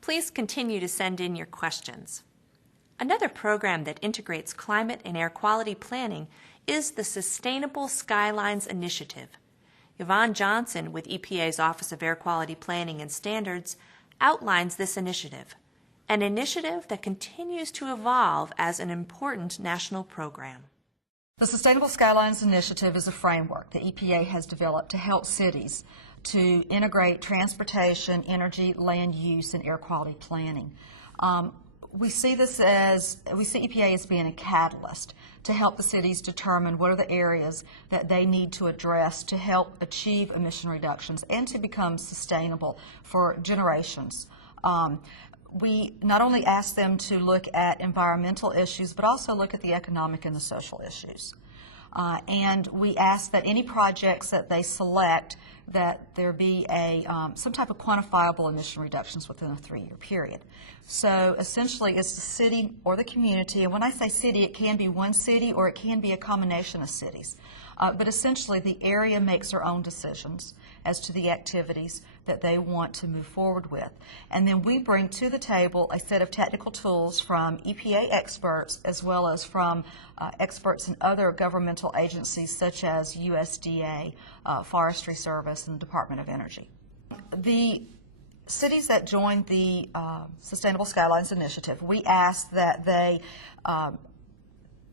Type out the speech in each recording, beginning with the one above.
Please continue to send in your questions. Another program that integrates climate and air quality planning is the Sustainable Skylines Initiative. Yvonne Johnson with EPA's Office of Air Quality Planning and Standards outlines this initiative, an initiative that continues to evolve as an important national program. The Sustainable Skylines Initiative is a framework the EPA has developed to help cities to integrate transportation, energy, land use, and air quality planning. We see EPA as being a catalyst to help the cities determine what are the areas that they need to address to help achieve emission reductions and to become sustainable for generations. We not only ask them to look at environmental issues, but also look at the economic and the social issues. And we ask that any projects that they select, that there be some type of quantifiable emission reductions within a 3-year period. So essentially it's the city or the community, and when I say city, it can be one city or it can be a combination of cities. But essentially the area makes their own decisions as to the activities that they want to move forward with. And then we bring to the table a set of technical tools from EPA experts as well as from experts in other governmental agencies such as USDA, Forestry Service, and the Department of Energy. The cities that joined the Sustainable Skylines Initiative, we ask that they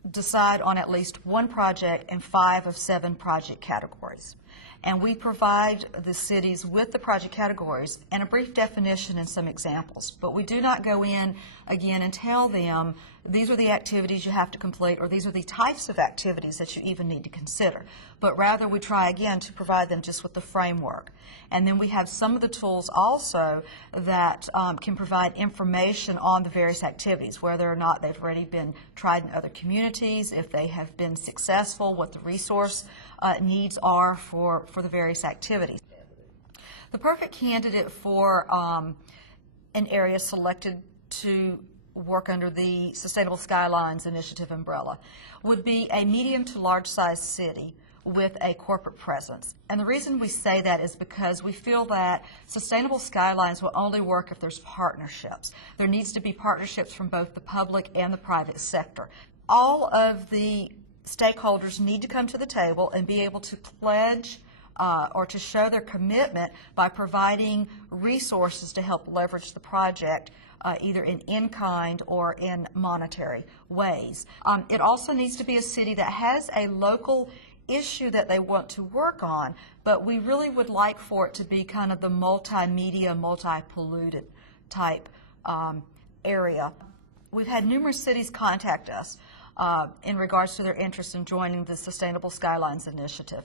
decide on at least one project in 5 of 7 project categories. And we provide the cities with the project categories and a brief definition and some examples. But we do not go in again and tell them these are the activities you have to complete or these are the types of activities that you even need to consider. But rather we try again to provide them just with the framework. And then we have some of the tools also that can provide information on the various activities, whether or not they've already been tried in other communities, if they have been successful, what the resource needs are for the various activities. The perfect candidate for an area selected to work under the Sustainable Skylines Initiative umbrella would be a medium to large size city with a corporate presence. And the reason we say that is because we feel that Sustainable Skylines will only work if there's partnerships. There needs to be partnerships from both the public and the private sector. All of the stakeholders need to come to the table and be able to pledge or to show their commitment by providing resources to help leverage the project either in-kind or in monetary ways. It also needs to be a city that has a local issue that they want to work on, but we really would like for it to be kind of the multimedia, multi-polluted type area. We've had numerous cities contact us in regards to their interest in joining the Sustainable Skylines Initiative.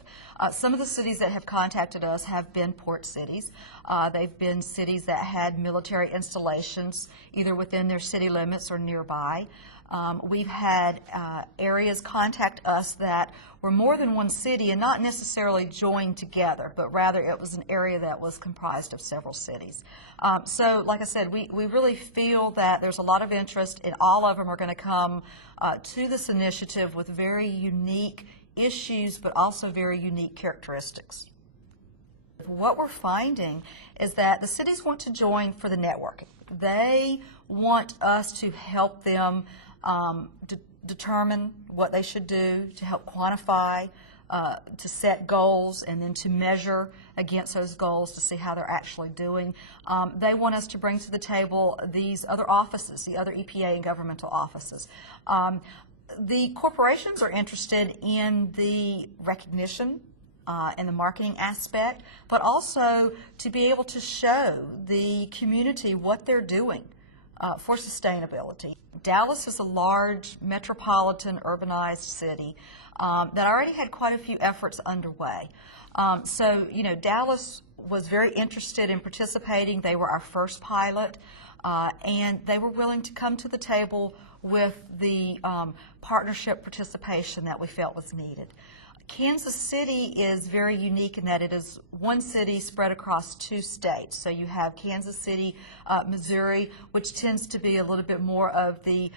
Some of the cities that have contacted us have been port cities. They've been cities that had military installations either within their city limits or nearby. We've had areas contact us that were more than one city and not necessarily joined together, but rather it was an area that was comprised of several cities. So like I said, we really feel that there's a lot of interest, and all of them are going to come to this initiative with very unique issues, but also very unique characteristics. What we're finding is that the cities want to join for the networking. They want us to help them determine what they should do, to help quantify, to set goals, and then to measure against those goals to see how they're actually doing. They want us to bring to the table these other offices, the other EPA and governmental offices. The corporations are interested in the recognition and the marketing aspect, but also to be able to show the community what they're doing for sustainability. Dallas is a large metropolitan urbanized city that already had quite a few efforts underway. So, you know, Dallas was very interested in participating. They were our first pilot, and they were willing to come to the table with the partnership participation that we felt was needed. Kansas City is very unique in that it is one city spread across 2 states. So you have Kansas City, Missouri, which tends to be a little bit more of the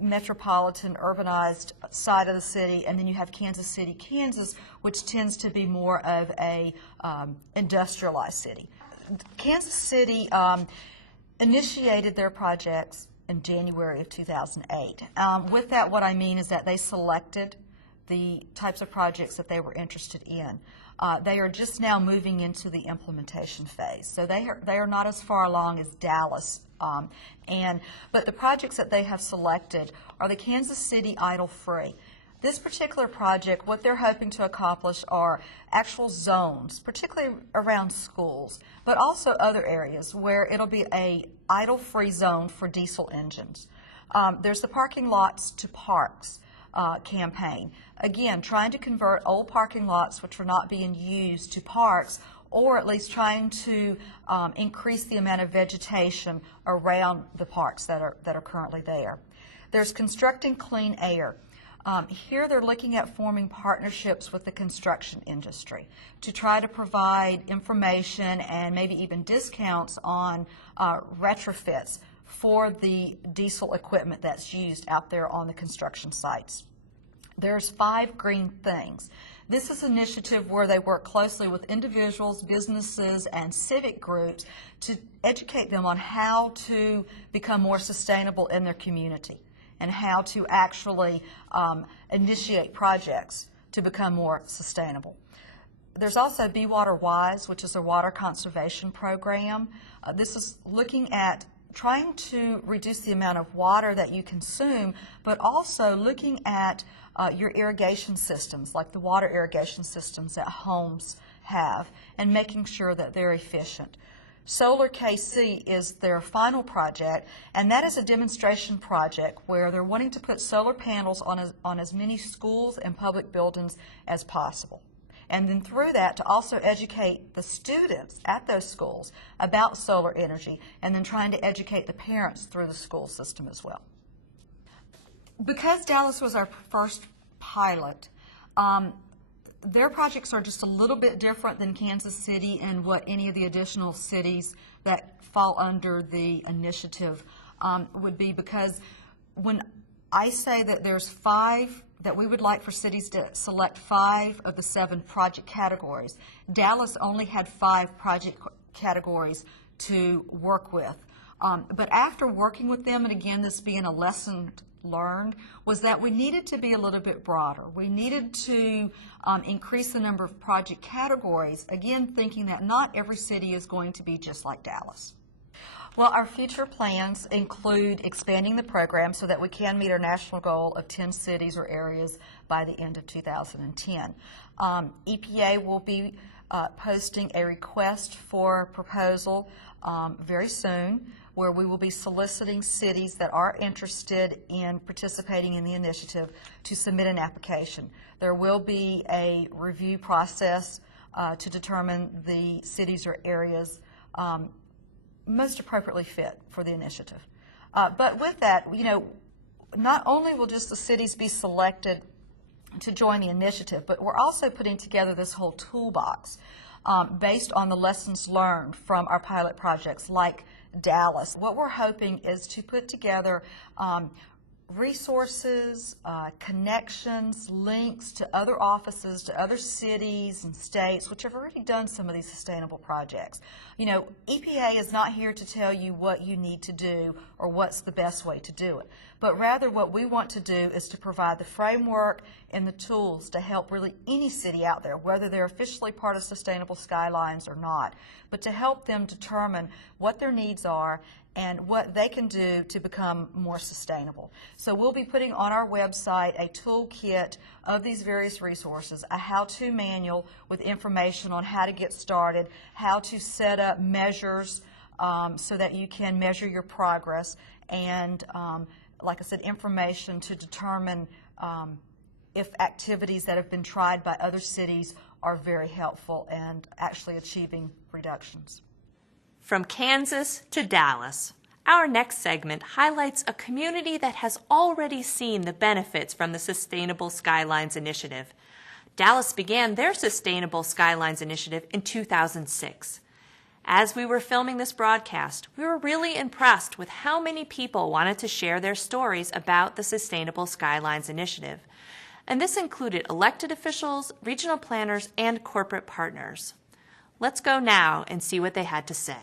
metropolitan, urbanized side of the city, and then you have Kansas City, Kansas, which tends to be more of a industrialized city. Kansas City initiated their projects in January of 2008. With that, what I mean is that they selected the types of projects that they were interested in. They are just now moving into the implementation phase. So they are not as far along as Dallas. But the projects that they have selected are the Kansas City Idle-Free. This particular project, what they're hoping to accomplish are actual zones, particularly around schools, but also other areas where it'll be a idle-free zone for diesel engines. There's the Parking Lots to Parks campaign. Again, trying to convert old parking lots which are not being used to parks, or at least trying to increase the amount of vegetation around the parks that are currently there. There's Constructing Clean Air. Here they're looking at forming partnerships with the construction industry to try to provide information and maybe even discounts on retrofits for the diesel equipment that's used out there on the construction sites. There's 5 Green Things. This is an initiative where they work closely with individuals, businesses, and civic groups to educate them on how to become more sustainable in their community and how to actually initiate projects to become more sustainable. There's also Be Water Wise, which is a water conservation program. This is looking at trying to reduce the amount of water that you consume, but also looking at your irrigation systems, like the water irrigation systems that homes have, and making sure that they're efficient. Solar KC is their final project, and that is a demonstration project where they're wanting to put solar panels on as many schools and public buildings as possible. And then through that to also educate the students at those schools about solar energy, and then trying to educate the parents through the school system as well. Because Dallas was our first pilot, their projects are just a little bit different than Kansas City and what any of the additional cities that fall under the initiative would be, because when I say that there's 5, that we would like for cities to select 5 of the 7 project categories, Dallas only had 5 project categories to work with. But after working with them, and again this being a lesson learned, was that we needed to be a little bit broader. We needed to increase the number of project categories, again thinking that not every city is going to be just like Dallas. Well, our future plans include expanding the program so that we can meet our national goal of 10 cities or areas by the end of 2010. EPA will be posting a request for proposal very soon, where we will be soliciting cities that are interested in participating in the initiative to submit an application. There will be a review process to determine the cities or areas most appropriately fit for the initiative. But with that, you know, not only will just the cities be selected to join the initiative, but we're also putting together this whole toolbox based on the lessons learned from our pilot projects like Dallas. What we're hoping is to put together resources, connections, links to other offices, to other cities and states which have already done some of these sustainable projects. You know, EPA is not here to tell you what you need to do or what's the best way to do it, but rather what we want to do is to provide the framework and the tools to help really any city out there, whether they're officially part of Sustainable Skylines or not, but to help them determine what their needs are and what they can do to become more sustainable. So we'll be putting on our website a toolkit of these various resources, a how-to manual with information on how to get started, how to set up measures so that you can measure your progress, and like I said, information to determine if activities that have been tried by other cities are very helpful and actually achieving reductions. From Kansas to Dallas, our next segment highlights a community that has already seen the benefits from the Sustainable Skylines Initiative. Dallas began their Sustainable Skylines Initiative in 2006. As we were filming this broadcast, we were really impressed with how many people wanted to share their stories about the Sustainable Skylines Initiative. And this included elected officials, regional planners, and corporate partners. Let's go now and see what they had to say.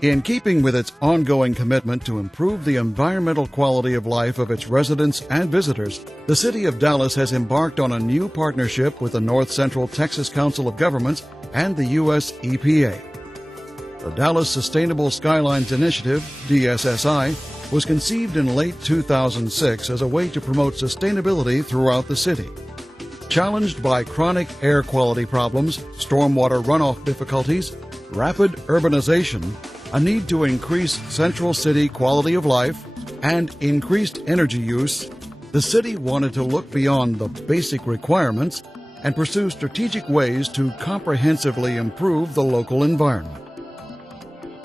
In keeping with its ongoing commitment to improve the environmental quality of life of its residents and visitors, the City of Dallas has embarked on a new partnership with the North Central Texas Council of Governments and the U.S. EPA. The Dallas Sustainable Skylines Initiative, DSSI, was conceived in late 2006 as a way to promote sustainability throughout the city. Challenged by chronic air quality problems, stormwater runoff difficulties, rapid urbanization, a need to increase central city quality of life, and increased energy use, the city wanted to look beyond the basic requirements and pursue strategic ways to comprehensively improve the local environment.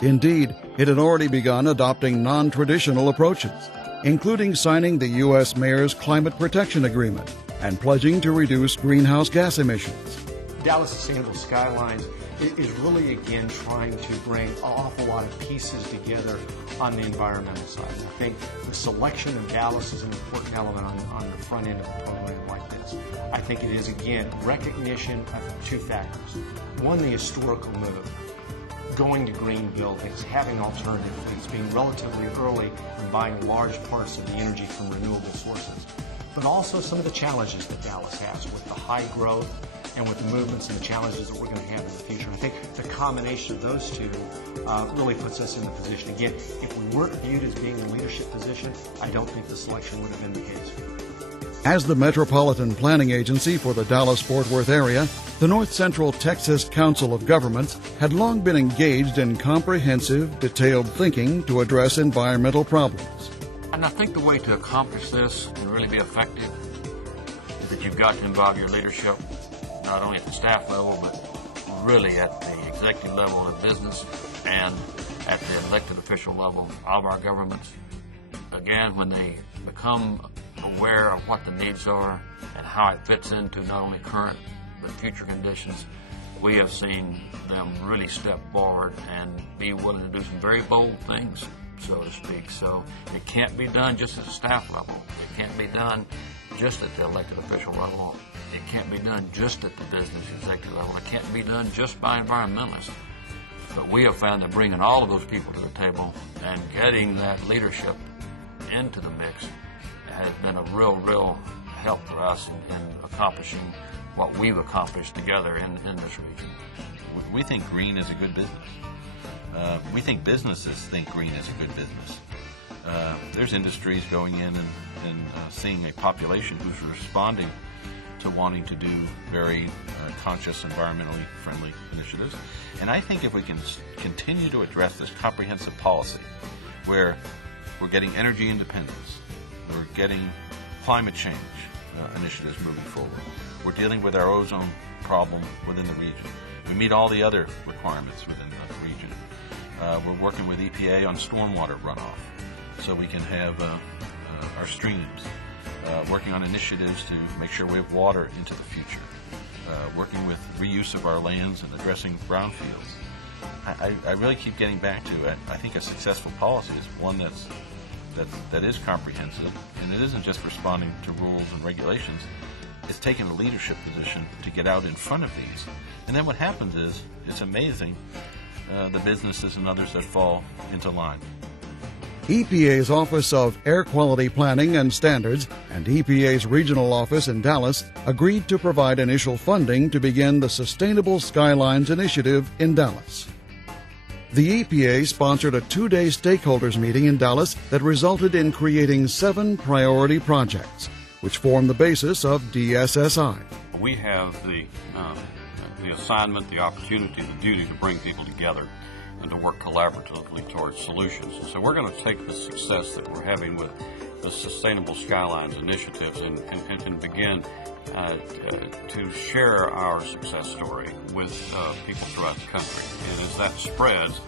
Indeed, it had already begun adopting non-traditional approaches, including signing the U.S. Mayor's Climate Protection Agreement and pledging to reduce greenhouse gas emissions. Dallas Sustainable Skylines is really, again, trying to bring an awful lot of pieces together on the environmental side. And I think the selection of Dallas is an important element on the front end of a program like this. I think it is, again, recognition of two factors. One, the historical move, going to green buildings, having alternative fleets, being relatively early and buying large parts of the energy from renewable sources. But also some of the challenges that Dallas has with the high growth and with the movements and the challenges that we're going to have in the future. I think the combination of those two really puts us in the position. Again, if we weren't viewed as being in a leadership position, I don't think the selection would have been the case. As the Metropolitan Planning Agency for the Dallas-Fort Worth area, the North Central Texas Council of Governments had long been engaged in comprehensive, detailed thinking to address environmental problems. And I think the way to accomplish this and really be effective is that you've got to involve your leadership, not only at the staff level, but really at the executive level of business and at the elected official level of our governments. Again, when they become aware of what the needs are and how it fits into not only current but future conditions, we have seen them really step forward and be willing to do some very bold things, so to speak. So it can't be done just at the staff level. It can't be done just at the elected official level. It can't be done just at the business executive level. It can't be done just by environmentalists. But we have found that bringing all of those people to the table and getting that leadership into the mix has been a real help for us in accomplishing what we've accomplished together in this region. We think green is a good business. We think businesses think green is a good business. There's industries going in and seeing a population who's responding to wanting to do very conscious, environmentally friendly initiatives. And I think if we can continue to address this comprehensive policy where we're getting energy independence, we're getting climate change initiatives moving forward, we're dealing with our ozone problem within the region, we meet all the other requirements within the region, we're working with EPA on stormwater runoff so we can have our streams, working on initiatives to make sure we have water into the future, working with reuse of our lands and addressing brownfields. I really keep getting back to, I think a successful policy is one that is comprehensive, and it isn't just responding to rules and regulations. It's taking a leadership position to get out in front of these. And then what happens is, it's amazing, the businesses and others that fall into line. EPA's Office of Air Quality Planning and Standards and EPA's regional office in Dallas agreed to provide initial funding to begin the Sustainable Skylines Initiative in Dallas. The EPA sponsored a 2-day stakeholders meeting in Dallas that resulted in creating 7 priority projects, which form the basis of DSSI. We have the assignment, the opportunity, the duty to bring people together and to work collaboratively towards solutions. And so we're going to take the success that we're having with the Sustainable Skylines initiatives and begin to share our success story with people throughout the country. And as that spreads,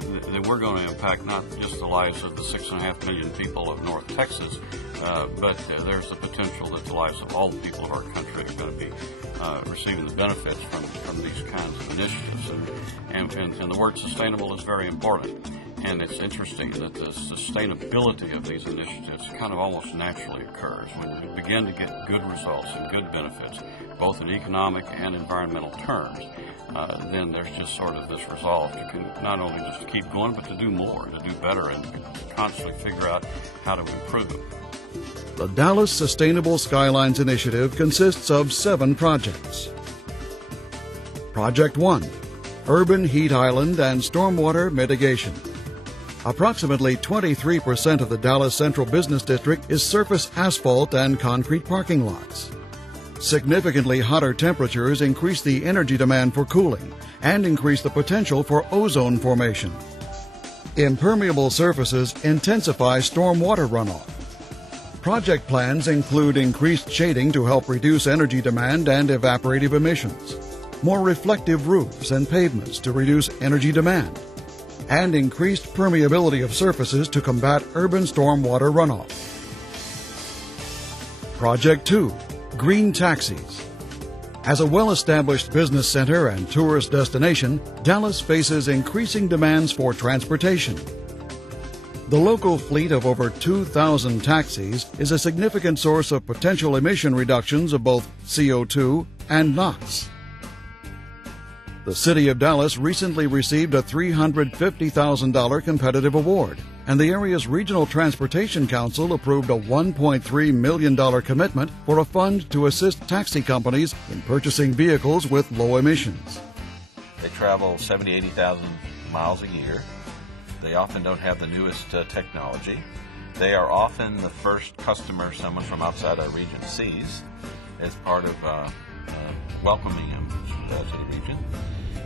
then we're going to impact not just the lives of the 6.5 million people of North Texas, but there's the potential that the lives of all the people of our country are going to be receiving the benefits from these kinds of initiatives. And the word sustainable is very important. And it's interesting that the sustainability of these initiatives kind of almost naturally occurs. When we begin to get good results and good benefits, both in economic and environmental terms, then there's just sort of this resolve to not only just keep going, but to do more, to do better, and constantly figure out how to improve it. The Dallas Sustainable Skylines Initiative consists of 7 projects. Project 1, Urban Heat Island and Stormwater Mitigation. Approximately 23% of the Dallas Central Business District is surface asphalt and concrete parking lots. Significantly hotter temperatures increase the energy demand for cooling and increase the potential for ozone formation. Impermeable surfaces intensify stormwater runoff. Project plans include increased shading to help reduce energy demand and evaporative emissions, more reflective roofs and pavements to reduce energy demand, and increased permeability of surfaces to combat urban stormwater runoff. Project 2, Green Taxis. As a well-established business center and tourist destination, Dallas faces increasing demands for transportation. The local fleet of over 2,000 taxis is a significant source of potential emission reductions of both CO2 and NOx. The City of Dallas recently received a $350,000 competitive award, and the area's Regional Transportation Council approved a $1.3 million commitment for a fund to assist taxi companies in purchasing vehicles with low emissions. They travel 70,000 to 80,000 miles a year. They often don't have the newest technology. They are often the first customer someone from outside our region sees as part of welcoming them to the region.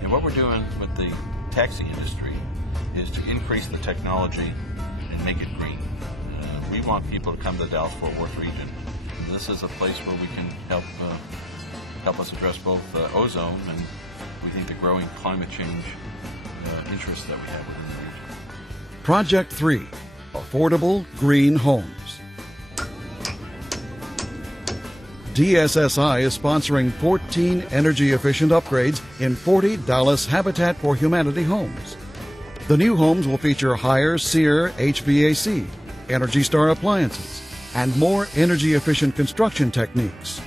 And what we're doing with the taxi industry is to increase the technology and make it green. We want people to come to the Dallas-Fort Worth region. And this is a place where we can help us address both ozone and we think the growing climate change interests that we have within the region. Project 3, Affordable Green Homes. DSSI is sponsoring 14 energy-efficient upgrades in 40 Dallas Habitat for Humanity homes. The new homes will feature higher SEER HVAC, Energy Star appliances, and more energy-efficient construction techniques.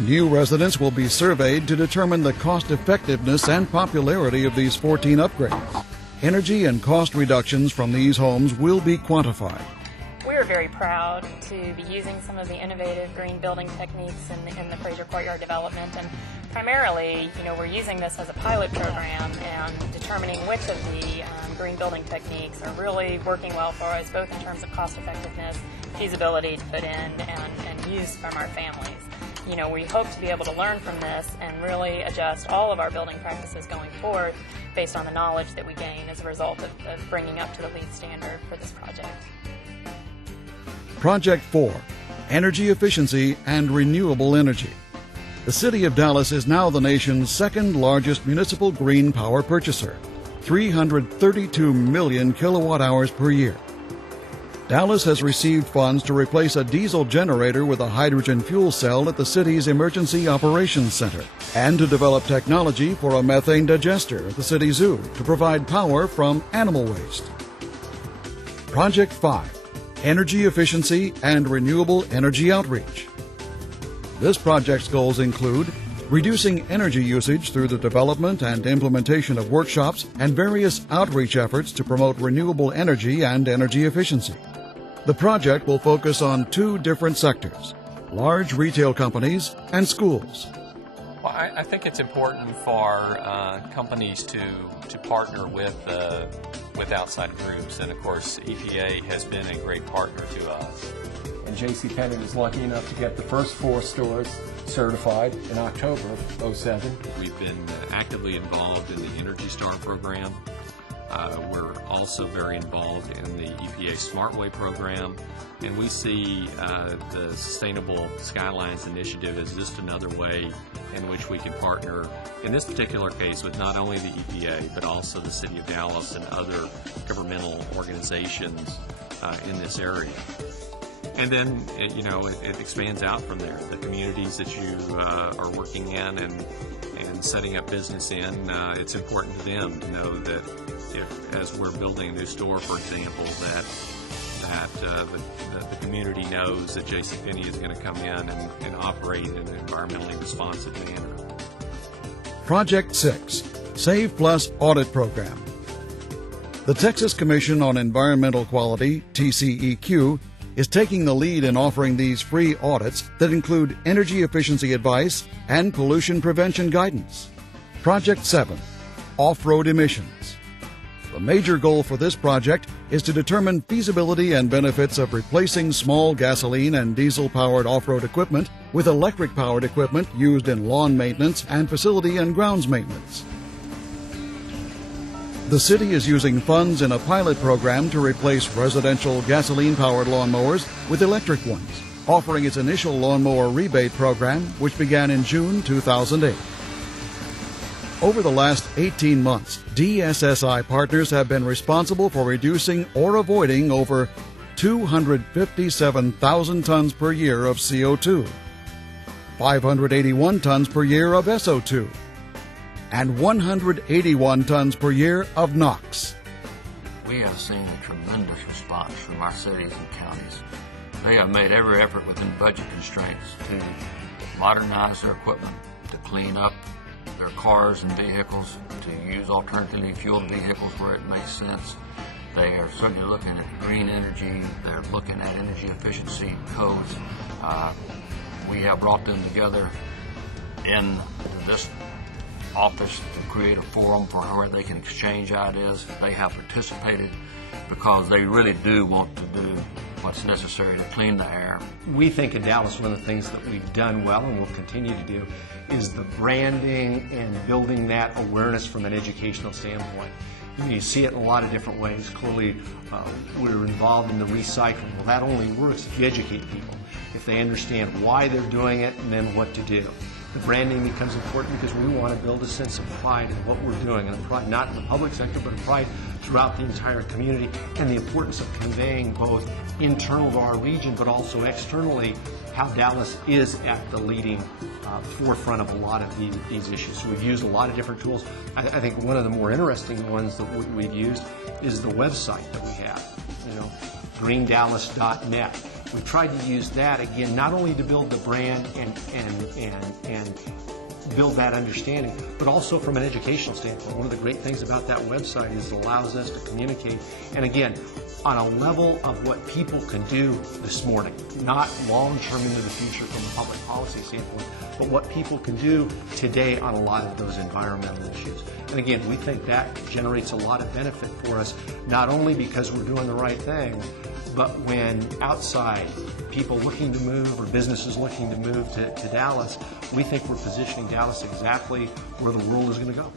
New residents will be surveyed to determine the cost-effectiveness and popularity of these 14 upgrades. Energy and cost reductions from these homes will be quantified. We're very proud to be using some of the innovative green building techniques in the Fraser Courtyard development, and primarily, we're using this as a pilot program and determining which of the green building techniques are really working well for us, both in terms of cost effectiveness, feasibility to put in, and use from our families. We hope to be able to learn from this and really adjust all of our building practices going forward based on the knowledge that we gain as a result of bringing up to the LEED standard for this project. Project 4, Energy Efficiency and Renewable Energy. The City of Dallas is now the nation's second largest municipal green power purchaser, 332 million kilowatt hours per year. Dallas has received funds to replace a diesel generator with a hydrogen fuel cell at the city's Emergency Operations Center and to develop technology for a methane digester at the city zoo to provide power from animal waste. Project 5, Energy Efficiency and Renewable Energy Outreach. This project's goals include reducing energy usage through the development and implementation of workshops and various outreach efforts to promote renewable energy and energy efficiency. The project will focus on 2 different sectors: large retail companies and schools. Well, I think it's important for companies to partner with outside groups, and of course EPA has been a great partner to us. And JCPenney was lucky enough to get the first 4 stores certified in October of 2007. We've been actively involved in the Energy Star program. We're also very involved in the EPA SmartWay program, and we see the Sustainable Skylines initiative as just another way in which we can partner, in this particular case, with not only the EPA, but also the City of Dallas and other governmental organizations in this area. And then, it expands out from there. The communities that you are working in and setting up business in, it's important to them to know that as we're building a new store, for example, that that the community knows that JCPenney is going to come in and operate in an environmentally responsive manner. Project 6, Save Plus Audit Program. The Texas Commission on Environmental Quality, TCEQ, is taking the lead in offering these free audits that include energy efficiency advice and pollution prevention guidance. Project 7, Off-Road Emissions. The major goal for this project is to determine feasibility and benefits of replacing small gasoline and diesel-powered off-road equipment with electric-powered equipment used in lawn maintenance and facility and grounds maintenance. The city is using funds in a pilot program to replace residential gasoline-powered lawnmowers with electric ones, offering its initial lawnmower rebate program, which began in June 2008. Over the last 18 months, DSSI partners have been responsible for reducing or avoiding over 257,000 tons per year of CO2, 581 tons per year of SO2, and 181 tons per year of NOx. We have seen a tremendous response from our cities and counties. They have made every effort within budget constraints to modernize their equipment, to clean up their cars and vehicles, to use alternatively fueled vehicles where it makes sense. They are certainly looking at green energy. They're looking at energy efficiency codes. We have brought them together in this office to create a forum for where they can exchange ideas. They have participated because they really do want to do what's necessary to clean the air. We think in Dallas one of the things that we've done well and will continue to do is the branding and building that awareness from an educational standpoint. You see it in a lot of different ways. Clearly, we're involved in the recycling. Well, that only works if you educate people, if they understand why they're doing it and then what to do. The branding becomes important because we want to build a sense of pride in what we're doing, and pride not in the public sector, but a pride throughout the entire community, and the importance of conveying both internal to our region, but also externally, how Dallas is at the leading forefront of a lot of these issues. So we've used a lot of different tools. I think one of the more interesting ones that we've used is the website that we have, greendallas.net. We've tried to use that, again, not only to build the brand and build that understanding, but also from an educational standpoint. One of the great things about that website is it allows us to communicate, and again, on a level of what people can do this morning, not long-term into the future from a public policy standpoint, but what people can do today on a lot of those environmental issues. And again, we think that generates a lot of benefit for us, not only because we're doing the right thing, but when outside people looking to move or businesses looking to move to Dallas, we think we're positioning Dallas exactly where the world is going to go.